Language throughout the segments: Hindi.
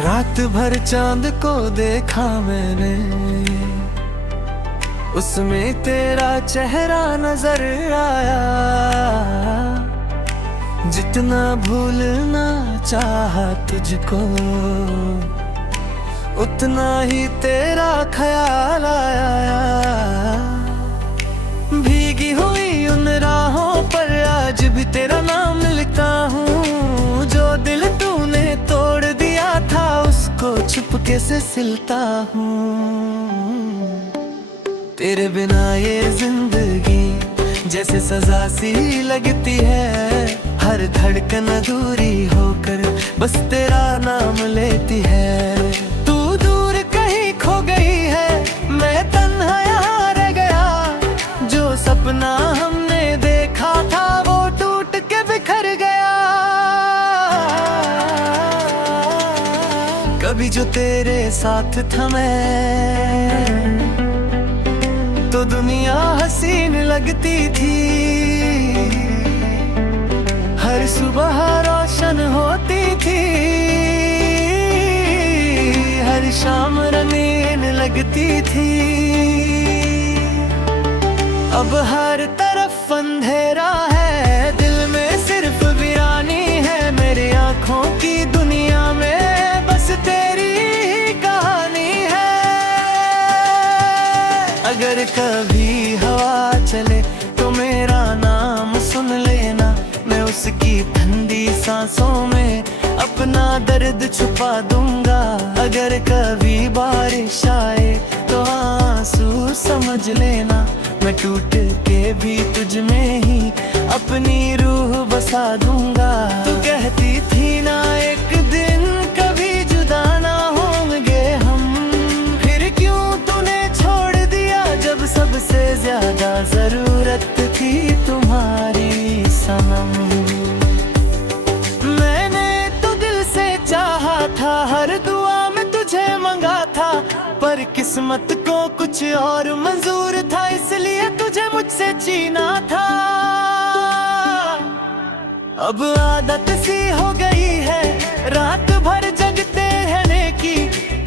रात भर चांद को देखा मैंने, उसमें तेरा चेहरा नजर आया। जितना भूलना चाहा तुझको, उतना ही तेरा ख्याल आया। भीगी हुई उन राहों पर आज भी तेरा नाम लिखता हूँ। जो दिल तूने तोड़ दिया था उसको चुपके से सिलता हूँ। तेरे बिना ये जिंदगी जैसे सजा सी लगती है। हर धड़कन अधूरी होकर बस तेरा नाम लेती है। तू दूर कहीं खो गई है, मैं तन्हा यहाँ रह गया। जो सपना हमने देखा था वो टूट के बिखर गया। कभी जो तेरे साथ था मैं, तो दुनिया हसीन लगती थी। हर सुबह रोशन होती थी, हर शाम रंगीन लगती थी। अब हर तरफ अंधेरा है, दिल में सिर्फ वीरानी है। मेरी आंखों की दुनिया में बस तेरी ही कहानी है। अगर कभी हवा चले तो मेरा नाम सुन लेना। मैं उसकी ठंडी सांसों में अपना दर्द छुपा दूंगा। अगर कभी बारिश आए तो आंसू समझ लेना। मैं टूट के भी तुझ में ही अपनी रूह बसा दूंगा। तू कहती थी ना एक दिन कभी जुदा ना होंगे हम, फिर क्यों तूने छोड़ दिया जब सबसे ज्यादा जरूरत थी तुम्हारी सनम। मैंने तो दिल से चाहा था, हर दुआ में तुझे मंगा था। पर किस्मत को कुछ और मंजूर था, इसलिए तुझे मुझसे छीना था। अब आदत सी हो गई है रात भर जगते रहने की।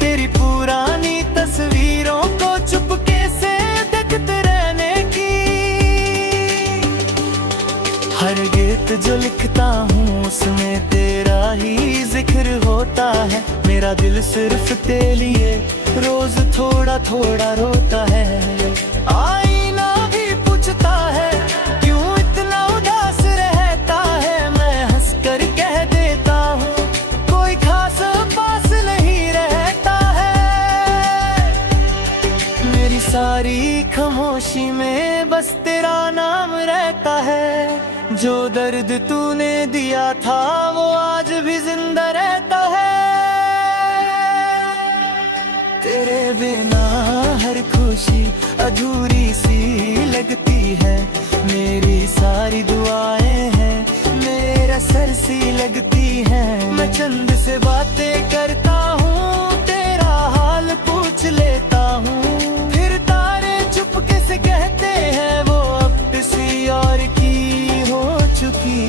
तेरी पुरानी तस्वीरों को चुपके से देखते रहने की। हर गीत जो लिखता हूँ उसमें तेरा ही जिक्र होता है। मेरा दिल सिर्फ तेरे लिए रोज थोड़ा थोड़ा रोता है। आईना भी पूछता है क्यों इतना उदास रहता है। मैं हंसकर कह देता हूँ कोई खास पास नहीं रहता है। मेरी सारी खामोशी में बस तेरा नाम रहता है। जो दर्द तूने दिया था वो आज भी जिंदा रहता है। तेरे बिना हर खुशी अधूरी सी लगती है। मेरी सारी दुआएं हैं मेरा सर सी लगती हैं। मैं चंद से बातें करता हूँ, तेरा हाल पूछ लेता हूँ। फिर तारे चुपके से कहते हैं वो अब किसी और की हो चुकी।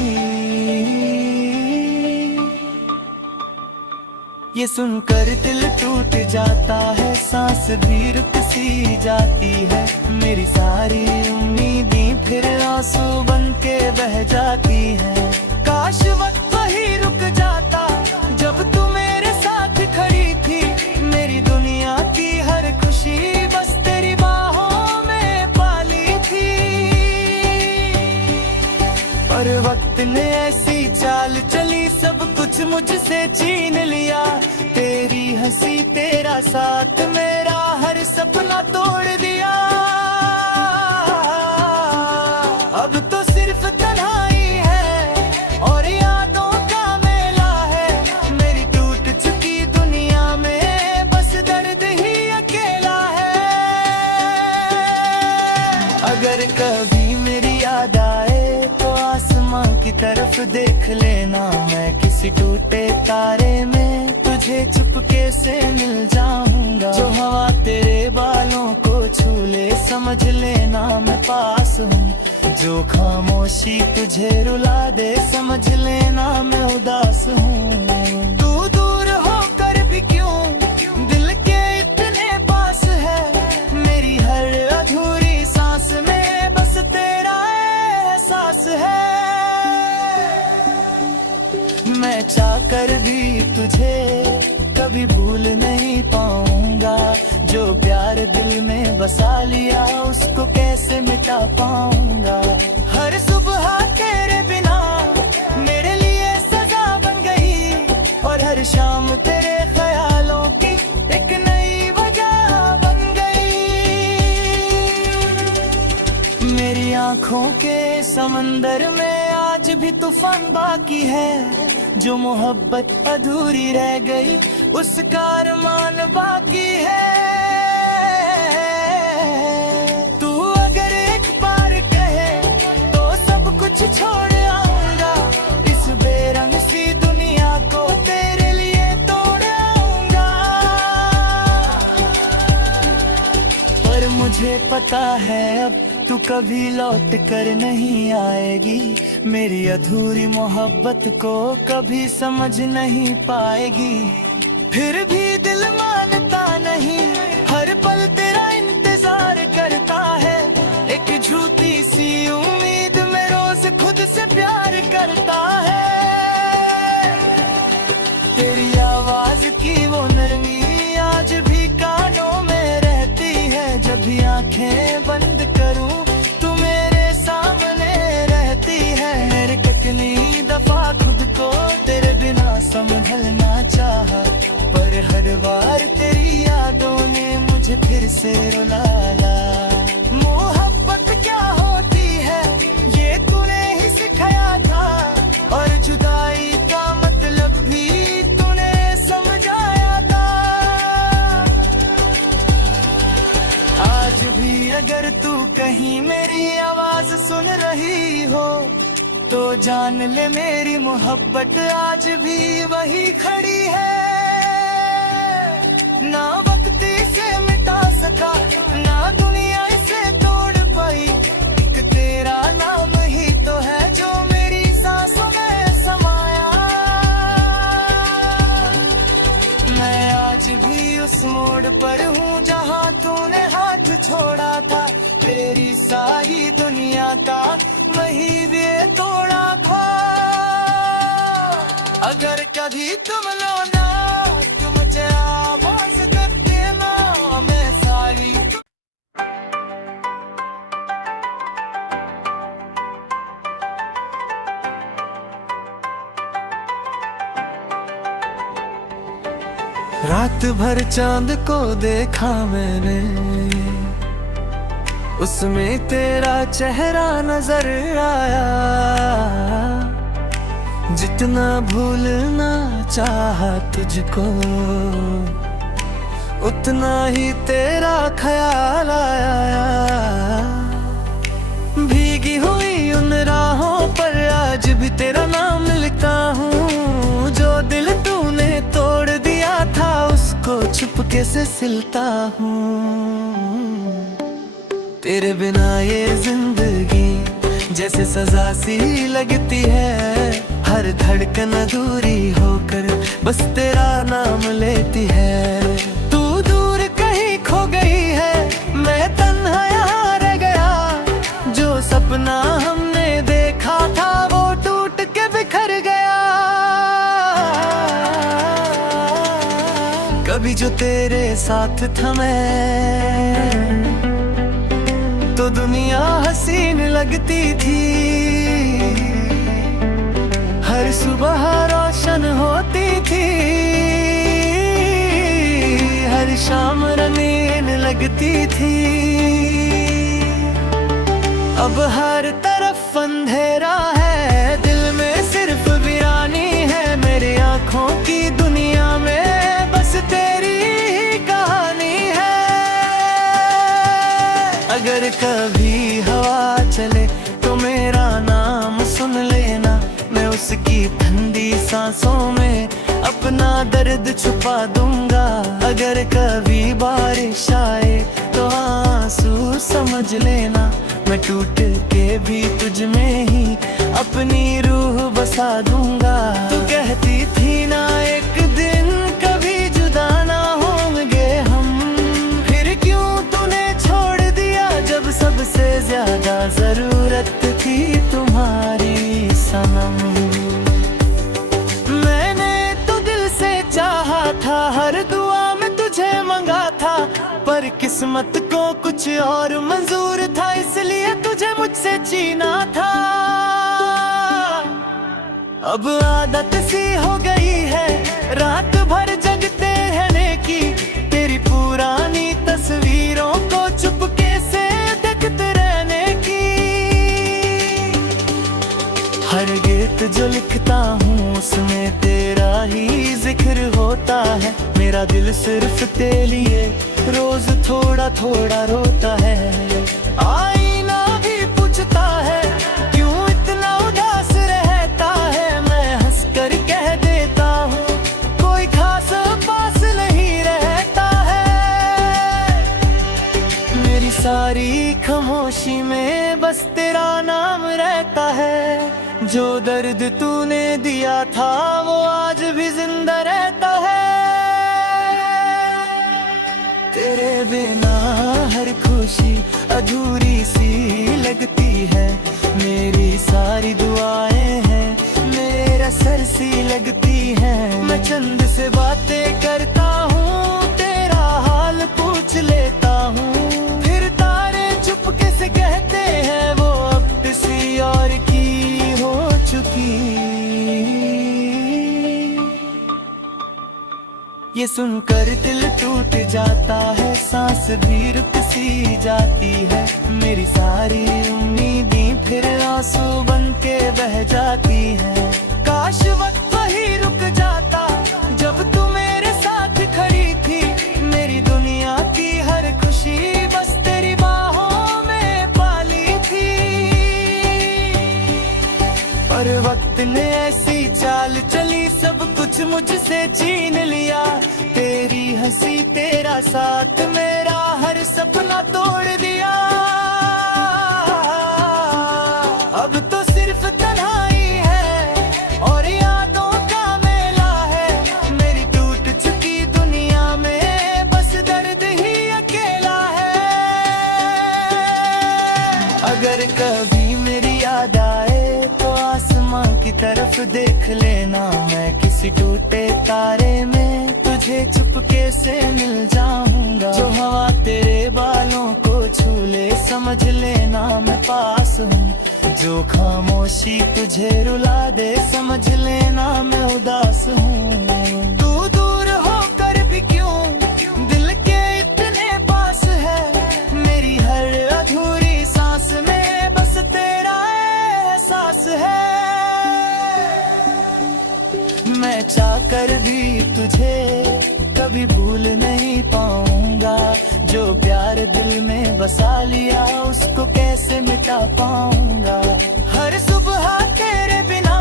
ये सुनकर दिल टूट जाता है, सांस भी रुक सी जाती है। मेरी सारी उम्मीदें फिर आंसू बन के बह जाती है। काश वक्त वही रुक जाता जब तू मेरे साथ खड़ी थी। मेरी दुनिया की हर खुशी बस तेरी बाहों में पाली थी। पर वक्त ने ऐसी चाल चली, सब कुछ मुझसे छीन लिया। तेरी हंसी तेरा साथ मेरा हर सपना तोड़ दिया। अब तो सिर्फ तन्हाई है और यादों का मेला है। मेरी टूट चुकी दुनिया में बस दर्द ही अकेला है। अगर कभी मेरी याद आए तो आसमां की तरफ देख लेना। मैं किसी टूटे तारे में तुझे चुपके से मिल जाऊंगा। जो हवा तेरे बालों को छू ले समझ लेना मैं पास हूँ। जो खामोशी तुझे रुला दे समझ लेना मैं उदास हूँ। तू दूर होकर भी कभी भूल नहीं पाऊंगा। जो प्यार दिल में बसा लिया उसको कैसे मिटा पाऊंगा। हर सुबह तेरे बिना मेरे लिए सजा बन गई, और हर शाम तेरे ख्यालों की एक नई वजह बन गई। मेरी आंखों के समंदर में आज भी तूफान बाकी है, जो मोहब्बत अधूरी रह गई उसका अरमान बाकी है। तू अगर एक बार कहे तो सब कुछ छोड़ आऊंगा, इस बेरंग सी दुनिया को तेरे लिए तोड़ आऊंगा। पर मुझे पता है अब तू कभी लौट कर नहीं आएगी, मेरी अधूरी मोहब्बत को कभी समझ नहीं पाएगी। फिर भी दिल मानता नहीं, हर पल तेरा इंतजार करता है। एक झूठी सी उम्मीद में रोज खुद से प्यार करता है। तेरी आवाज की वो नरमी आज भी कानों में रहती है, जब भी आंखें बंद करूं तू मेरे सामने रहती है। मेरे कितनी दफा खुद को तेरे बिना संभलना चाहा, पर हर बार तेरी यादों ने मुझे फिर से रुलाया। मोहब्बत क्या होती है ये तूने ही सिखाया था, और जुदाई का मतलब भी तूने समझाया था। आज भी अगर तू कहीं मेरी आवाज सुन रही हो तो जान ले मेरी मोहब्बत आज भी वही खड़ी है। ना वक्त इसे मिटा सका, ना दुनिया इसे तोड़ पाई, एक तेरा नाम ही तो है जो मेरी सांसों में समाया। मैं आज भी उस मोड़ पर हूँ जहाँ तूने हाथ छोड़ा था, तेरी सारी दुनिया का वही वे तोड़ा था। अगर कभी तुम लो ना तुम मुझे आवाज कर देना, मैं सारी रात भर चांद को देखा मैंने, उसमें तेरा चेहरा नजर आया। जितना भूलना चाहा तुझको उतना ही तेरा ख्याल आया। भीगी हुई उन राहों पर आज भी तेरा नाम लिखता हूँ। जो दिल तूने तोड़ दिया था उसको चुपके से सिलता हूँ। तेरे बिना ये जिंदगी जैसे सजा सी लगती है, हर धड़कन अधूरी होकर बस तेरा नाम लेती है। तू दूर कहीं खो गई है, मैं तन्हा यहाँ रह गया। जो सपना हमने देखा था वो टूट के बिखर गया। कभी जो तेरे साथ था मैं तो दुनिया हसीन लगती थी, हर सुबह रोशन होती थी, हर शाम रंगीन लगती थी। अब हर तरफ अंधेरा है, दिल में सिर्फ वीरानी है। मेरी आंखों की दुनिया में बस तेरी ही कहानी है। अगर कभी हवा चले तो मेरा नाम सुन लेना, मैं उसकी ठंडी सांसों में अपना दर्द छुपा दूंगा। अगर कभी बारिश आए तो आंसू समझ लेना, मैं टूट के भी तुझ में ही अपनी रूह बसा दूंगा। तू कहती थी ना एक दिन कभी जुदा ना होंगे हम, फिर क्यों तूने छोड़ दिया जब सबसे ज्यादा जरूरत थी तुम्हारी सनम। मैंने तो दिल से चाहा था हर पर किस्मत को कुछ और मंजूर था, इसलिए तुझे मुझसे जीना था। अब आदत सी हो गई है रात भर जगते रहने की, तेरी पुरानी तस्वीरों को चुपके से देखते रहने की। हर गीत जो लिखता हूँ उसमें तेरा ही जिक्र होता है। मेरा दिल सिर्फ तेरे लिए रोज थोड़ा थोड़ा रोता है। आईना भी पूछता है क्यों इतना उदास रहता है, मैं हंसकर कह देता हूँ कोई खास पास नहीं रहता है। मेरी सारी खामोशी में बस तेरा नाम रहता है। जो दर्द तूने दिया था वो आज भी जिंदा रहता है। तेरे बिना हर खुशी अधूरी सी लगती है। मेरी सारी दुआएं हैं मेरा सर सी लगती हैं। मैं चंद से बातें करता हूँ तेरा हाल पूछ लेता हूँ, फिर तारे चुपके से कहते हैं वो अब किसी और की हो चुकी। ये सुनकर दिल टूट जाता है, सांस भी रुक सी जाती है। मेरी सारी उम्मीदें फिर आंसू बन के बह जाती हैं। काश वक्त वही रुक जाता जब तू मेरे साथ खड़ी थी। मेरी दुनिया की हर खुशी बस तेरी बाहों में पाली थी। पर वक्त ने ऐसी चाल चली सब कुछ मुझसे छीन लिया। तेरी हंसी तेरा साथ मेरा हर सपना तोड़ दिया। अब तो सिर्फ तन्हाई है और यादों का मेला है। मेरी टूट चुकी दुनिया में बस दर्द ही अकेला है। अगर कभी मेरी याद आए तो आसमां की तरफ देख लेना। मैं किसी टूटे तारे में तुझे चुपके से मिल जाऊंगा। जो हवा तेरे बालों को छू ले समझ लेना मैं पास हूँ। जो खामोशी तुझे रुला दे समझ लेना मैं उदास हूँ। तू दूर होकर भी क्यों दिल के इतने पास है। मेरी हर अधूरी सांस में बस तेरा एहसास है। मैं चाहकर भी तुझे कभी भूल नहीं पाऊंगा। जो प्यार दिल में बसा लिया उसको कैसे मिटा पाऊंगा। हर सुबह तेरे बिना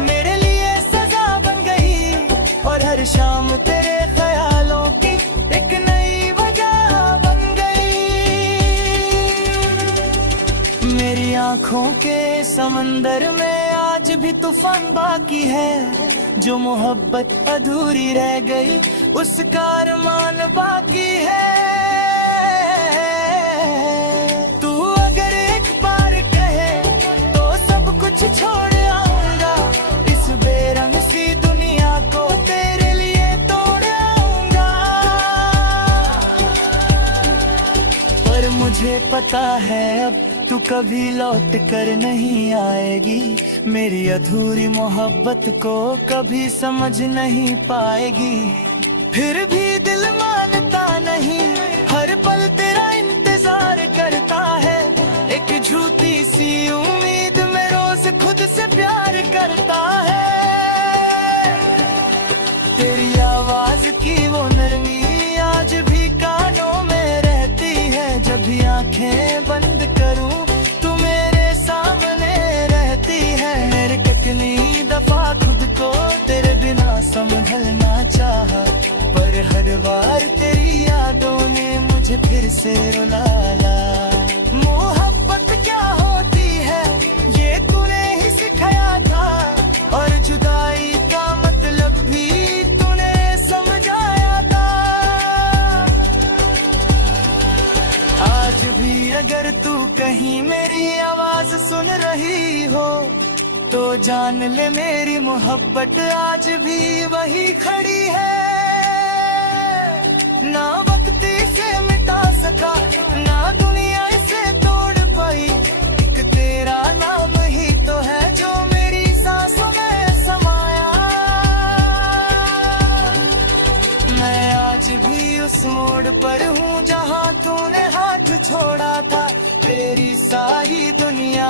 मेरे लिए सजा बन गई और हर शाम तेरे ख्यालों की एक नई वजह बन गई। मेरी आंखों के समंदर में आज भी तूफान बाकी है। जो मोहब्बत अधूरी रह गई उसका अरमान बाकी है। तू अगर एक बार कहे तो सब कुछ छोड़ आऊंगा। इस बेरंग सी दुनिया को तेरे लिए तोड़ आऊंगा। पर मुझे पता है अब तू कभी लौट कर नहीं आएगी। मेरी अधूरी मोहब्बत को कभी समझ नहीं पाएगी। फिर भी दिल मानता नहीं हर पल तेरा इंतजार करता है। एक झूठी सी उम्मीद में रोज खुद से प्यार करता है। तेरी आवाज की वो नरमी आज भी कानों में रहती है। जब भी आंखें बंद करूं तू मेरे सामने रहती है। मेरे कितनी दफा खुद को तेरे बिना संभलना चाहा, पर हर बार तेरी यादों ने मुझे फिर से रुलाया। मोहब्बत क्या होती है ये तूने ही सिखाया था, और जुदाई का मतलब भी तूने समझाया था। आज भी अगर तू कहीं मेरी आवाज सुन रही हो तो जान ले मेरी मोहब्बत आज भी वही खड़ी है। ना वक्त से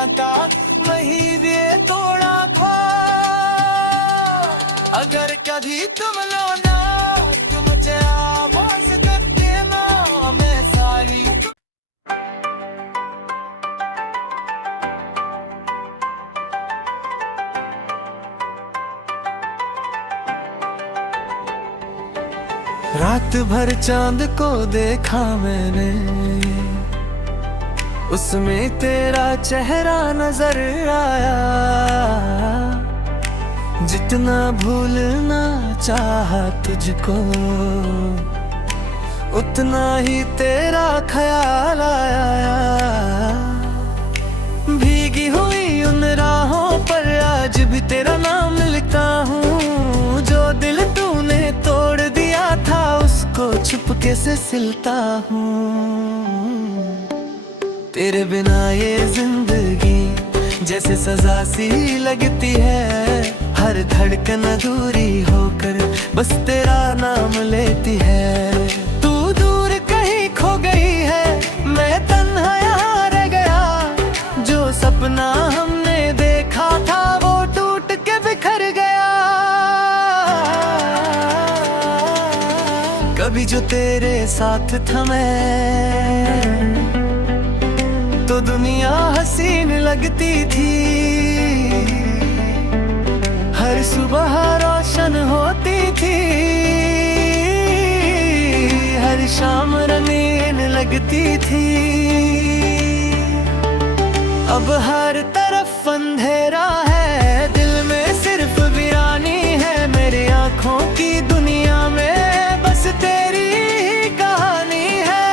था वही ये तोड़ा था। अगर कभी तुम लो ना तो मुझे आवाज कर देना, मैं सारी रात भर चांद को देखा मैंने, उसमें तेरा चेहरा नजर आया। जितना भूलना चाहा तुझको उतना ही तेरा ख्याल आया। भीगी हुई उन राहों पर आज भी तेरा नाम लिखता हूँ। जो दिल तूने तोड़ दिया था उसको चुपके से सिलता हूँ। तेरे बिना ये जिंदगी जैसे सजा सी लगती है। हर धड़कन अधूरी होकर बस तेरा नाम लेती है। तू दूर कहीं खो गई है, मैं तन्हा यहाँ रह गया। जो सपना हमने देखा था वो टूट के बिखर गया। कभी जो तेरे साथ था मैं तो दुनिया हसीन लगती थी। हर सुबह रोशन होती थी, हर शाम रंगीन लगती थी। अब हर तरफ अंधेरा है, दिल में सिर्फ वीरानी है। मेरी आंखों की दुनिया में बस तेरी ही कहानी है।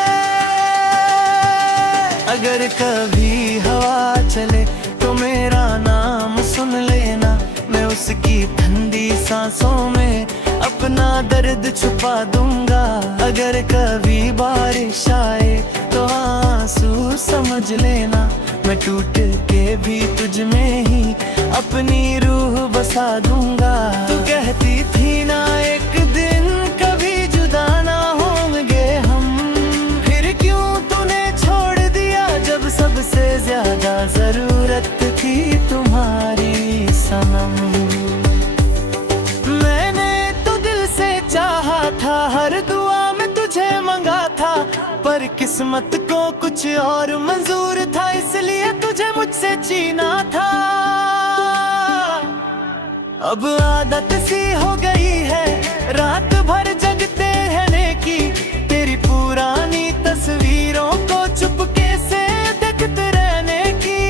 अगर कभी हवा चले तो मेरा नाम सुन लेना, मैं उसकी ठंडी सांसों में अपना दर्द छुपा दूंगा। अगर कभी बारिश आए तो आंसू समझ लेना, मैं टूट के भी तुझ में ही अपनी रूह बसा दूंगा। तू कहती थी ना एक दिन कभी जुदा ना होंगे हम, फिर क्यों तूने छोड़ दिया जब सबसे ज्यादा जरूरत थी तुम्हारी सनम। मैंने तो दिल से चाहा था, हर दुआ में तुझे मंगा था, पर किस्मत को कुछ और मंजूर था, इसलिए तुझे मुझसे छीना था। अब आदत सी हो गई है रात भर जगते रहने की, तेरी पुरानी तस्वीरों को चुपके से देखते रहने की।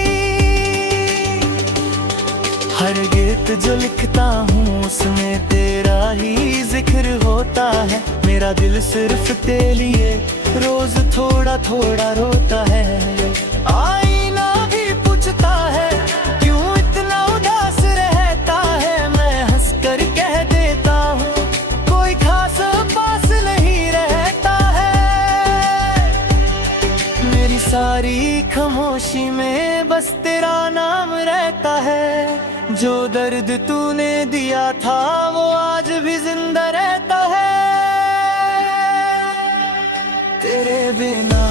हर गीत जो लिखता हूँ उसमें तेरा ही जिक्र होता है। मेरा दिल सिर्फ तेरे लिए रोज थोड़ा थोड़ा रोता है। आईना भी पूछता है क्यों इतना उदास रहता है, मैं हंसकर कह देता हूँ कोई खास पास नहीं रहता है। मेरी सारी खामोशी में बस तेरा नाम रहता है। जो दर्द तूने दिया था वो आज भी जिंदा रहता है। तेरे बिना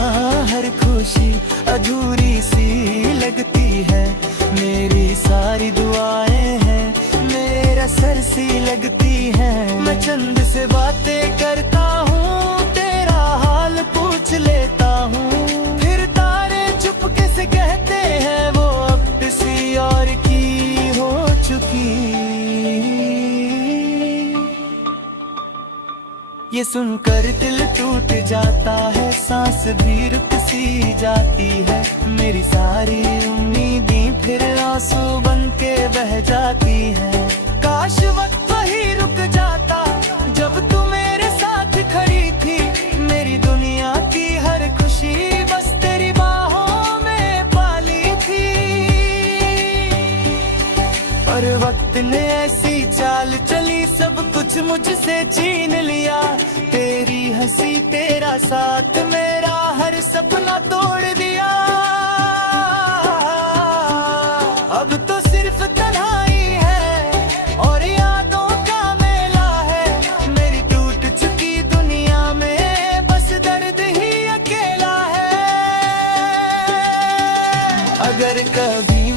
हर खुशी अधूरी सी लगती है। मेरी सारी दुआएं हैं मेरा सर सी लगती हैं। मैं चंद से बातें करता हूँ, तेरा हाल पूछ लेता हूँ, फिर तारे चुपके से कहते हैं वो अब किसी और की हो चुकी। ये सुनकर दिल टूट जाता है, सांस भी रुक सी जाती है। मेरी सारी उम्मीदें फिर आंसू बन के बह जाती है। काश वक्त वही रुक जाता जब तू मेरे साथ खड़ी थी। मेरी दुनिया की हर खुशी बस तेरी बाहों में पाली थी। पर वक्त ने ऐसी चाल चली, सब कुछ मुझसे छीन लिया। तेरी हंसी तेरा साथ मेरा हर सपना तोड़ दिया। अब तो सिर्फ तन्हाई है और यादों का मेला है। मेरी टूट चुकी दुनिया में बस दर्द ही अकेला है। अगर कभी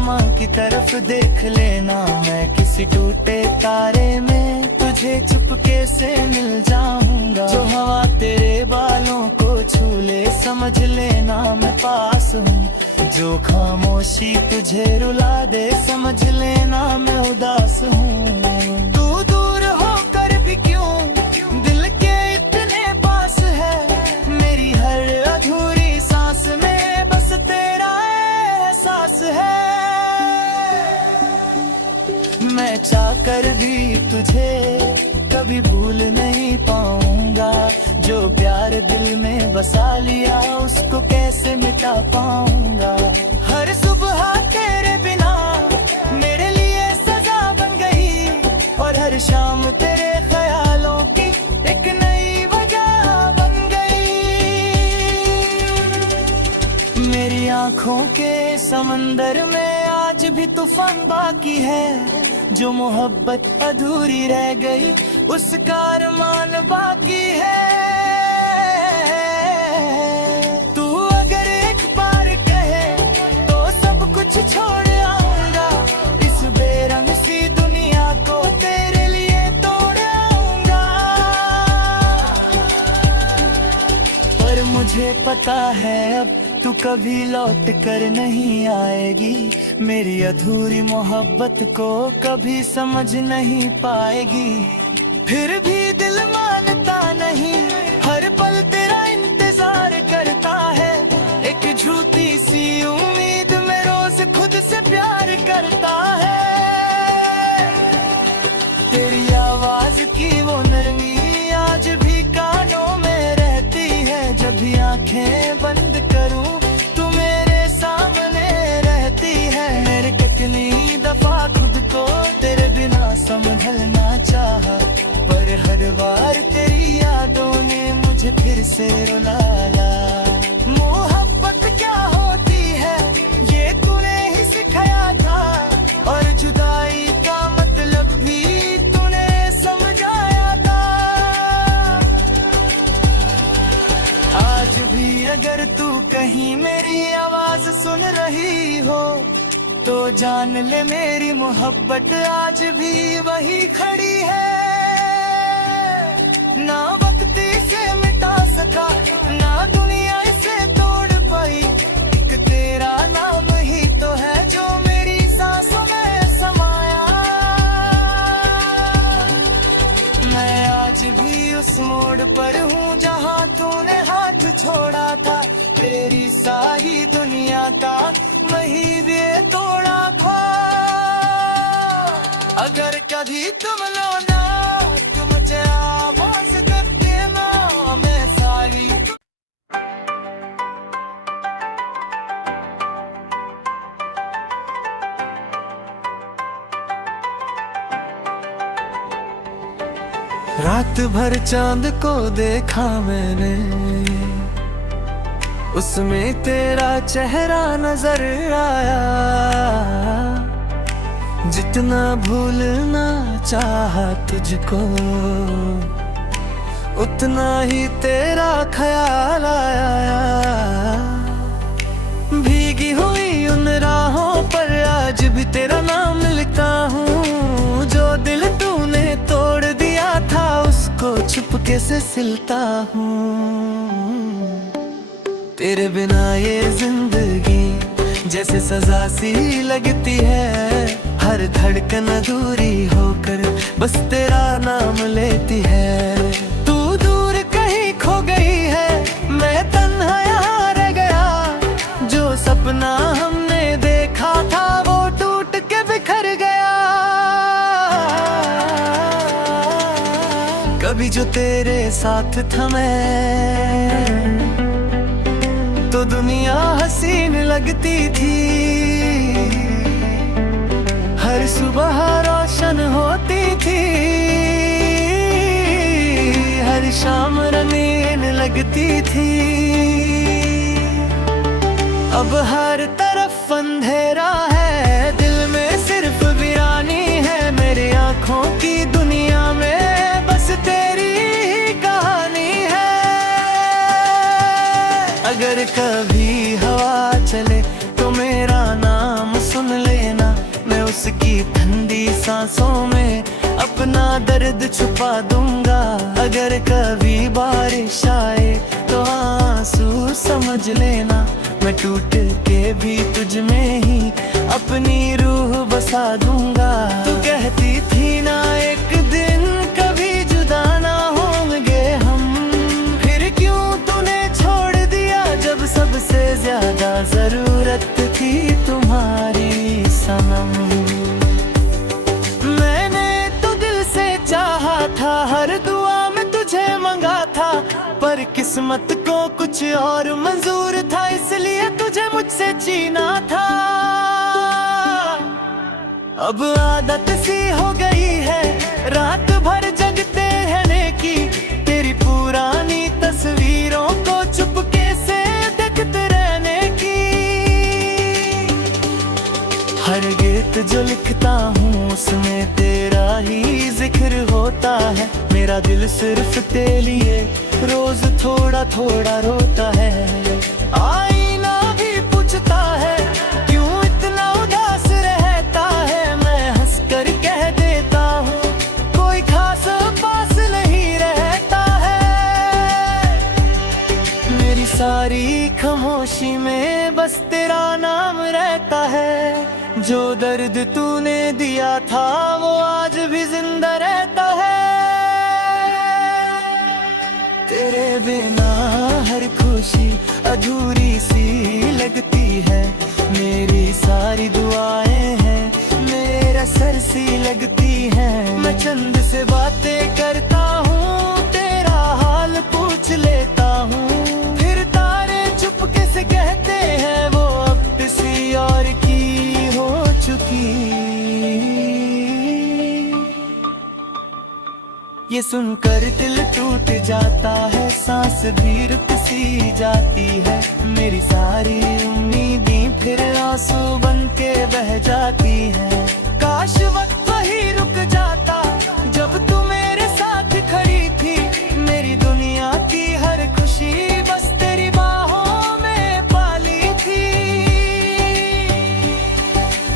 आसमां की तरफ देख लेना, मैं किसी टूटे तारे में तुझे चुपके से मिल जाऊंगा। जो हवा तेरे बालों को छू ले समझ लेना मैं पास हूँ। जो खामोशी तुझे रुला दे समझ लेना मैं उदास हूँ। तू दूर होकर भी क्यों दिल के इतने पास है, मेरी हर अधूरी सांस में बस तेरा एहसास है। मैं चाहकर भी तुझे कभी भूल नहीं पाऊंगा। जो प्यार दिल में बसा लिया उसको कैसे मिटा पाऊंगा। हर सुबह तेरे बिना मेरे लिए सजा बन गई, और हर शाम तेरे ख्यालों की एक नई वजह बन गई। मेरी आंखों के समंदर में आज भी तूफान बाकी है। जो मोहब्बत अधूरी रह गई उसका अरमान बाकी है। तू अगर एक बार कहे तो सब कुछ छोड़ आऊंगा। इस बेरंग सी दुनिया को तेरे लिए तोड़ आऊंगा। पर मुझे पता है अब तू कभी लौट कर नहीं आएगी। मेरी अधूरी मोहब्बत को कभी समझ नहीं पाएगी। फिर भी दिल मानता नहीं, हर पल तेरा इंतजार करता है। एक झूठी सी उम्मीद में रोज खुद से प्यार करता है। तेरी आवाज की वो नरमी आज भी कानों में रहती है। जब भी आंखें बंद करूं तू मेरे सामने रहती है। मेरे कितनी दफा खुद को तेरे बिना संभलना चाहा, पर हर बार तेरी यादों ने मुझे फिर से रुलाया। मोहब्बत क्या होती है ये तूने ही सिखाया था, और जुदाई का मतलब भी तूने समझाया था। आज भी अगर तू कहीं मेरी आवाज सुन रही हो तो जान ले मेरी मोहब्बत आज भी वही खड़ी है। ना वक्त इसे मिटा सका, ना दुनिया इसे तोड़ पाई। एक तेरा नाम ही तो है जो मेरी सांसों में समाया। मैं आज भी उस मोड़ पर हूँ जहाँ तूने हाथ छोड़ा था। तेरी सारी दुनिया का वही वे तोड़ा था। अगर कभी तुम लो ना तुम मुझे आवाज कर देना, मैं सारी रात भर चांद को देखा मैंने, उसमें तेरा चेहरा नजर आया। जितना भूलना चाहा तुझको उतना ही तेरा ख्याल आया। भीगी हुई उन राहों पर आज भी तेरा नाम लिखता हूँ। जो दिल तूने तोड़ दिया था उसको चुपके से सिलता हूँ। तेरे बिना ये जिंदगी जैसे सजा सी लगती है। हर धड़कन अधूरी होकर बस तेरा नाम लेती है। तू दूर कहीं खो गई है, मैं तन्हा यहाँ रह गया। जो सपना हमने देखा था वो टूट के बिखर गया। कभी जो तेरे साथ था मैं तो दुनिया हसीन लगती थी। हर सुबह रोशन होती थी, हर शाम रंगीन लगती थी। अब हर तरफ अंधेरा है, दिल में सिर्फ वीरानी है। मेरी आंखों की दुनिया में बस तेरी ही कहानी है। अगर कभी हवा चले तो मेरा नाम सुन ले। उसकी ठंडी सांसों में अपना दर्द छुपा दूंगा। अगर कभी बारिश आए तो आंसू समझ लेना, मैं टूट के भी तुझ में ही अपनी रूह बसा दूंगा। तू कहती थी ना एक दिन कभी जुदा ना होंगे हम, फिर क्यों तूने छोड़ दिया जब सबसे ज्यादा जरूरत थी तुम्हारी सनम। मैंने तो दिल से चाहा था, हर दुआ में तुझे मंगा था, पर किस्मत को कुछ और मंजूर था, इसलिए तुझे मुझसे छीना था। अब आदत सी हो गई है रात भर जगते रहने की, तेरी पुरानी तस्वीरों को चुपके से देखते रहने की। हर गीत जो लिखता हूँ उसमें तेरा ही जिक्र होता है, मेरा दिल सिर्फ तेरे लिए रोज थोड़ा थोड़ा रोता है। आईना भी पूछता है क्यों इतना उदास रहता है, मैं हंसकर कह देता हूँ कोई खास पास नहीं रहता है। मेरी सारी खामोशी में बस तेरा नाम रहता है, जो दर्द तूने दिया था वो आज भी जिंदा रहता है। तेरे बिना हर खुशी अधूरी सी लगती है, मेरी सारी दुआएं हैं मेरा सर सी लगती हैं। मैं चंद से बातें करता हूँ, तेरा हाल पूछ लेता हूँ, फिर तारे चुपके से कहते हैं वो अब किसी और की हो चुकी। ये सुनकर दिल टूट जाता है, सांस भी रुक सी जाती है, मेरी सारी उम्मीदें फिर आंसू बन के बह जाती हैं। काश वक्त वही रुक जाता जब तू मेरे साथ खड़ी थी, मेरी दुनिया की हर खुशी बस तेरी बाहों में पाली थी।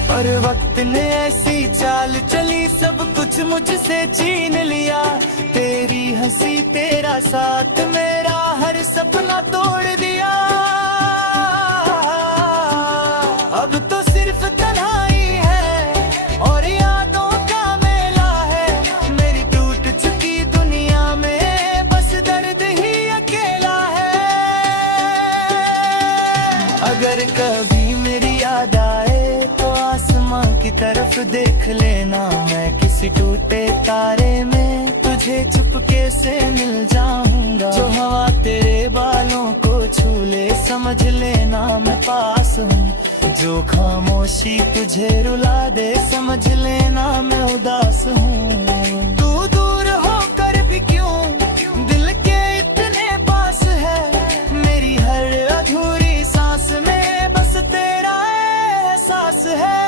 पर वक्त ने ऐसी चाल चली, सब कुछ मुझसे छीन लिया, तेरी हंसी तेरा साथ मेरा हर सपना तोड़ दिया। अब तो सिर्फ तन्हाई है और यादों का मेला है, मेरी टूट चुकी दुनिया में बस दर्द ही अकेला है। अगर कभी मेरी याद आए तो आसमां की तरफ देख लेना, मैं किसी टूटे तारे में तुझे चुपके से मिल जाऊंगा। जो हवा तेरे बालों को छू ले समझ लेना मैं पास हूँ, जो खामोशी तुझे रुला दे समझ लेना मैं उदास हूँ। तू दूर होकर भी क्यों दिल के इतने पास है, मेरी हर अधूरी सांस में बस तेरा एहसास है।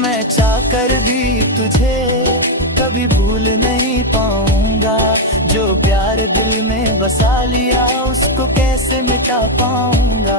मैं चाहकर भी तुझे कभी भूल नहीं पाऊंगा, जो प्यार दिल में बसा लिया उसको कैसे मिटा पाऊंगा।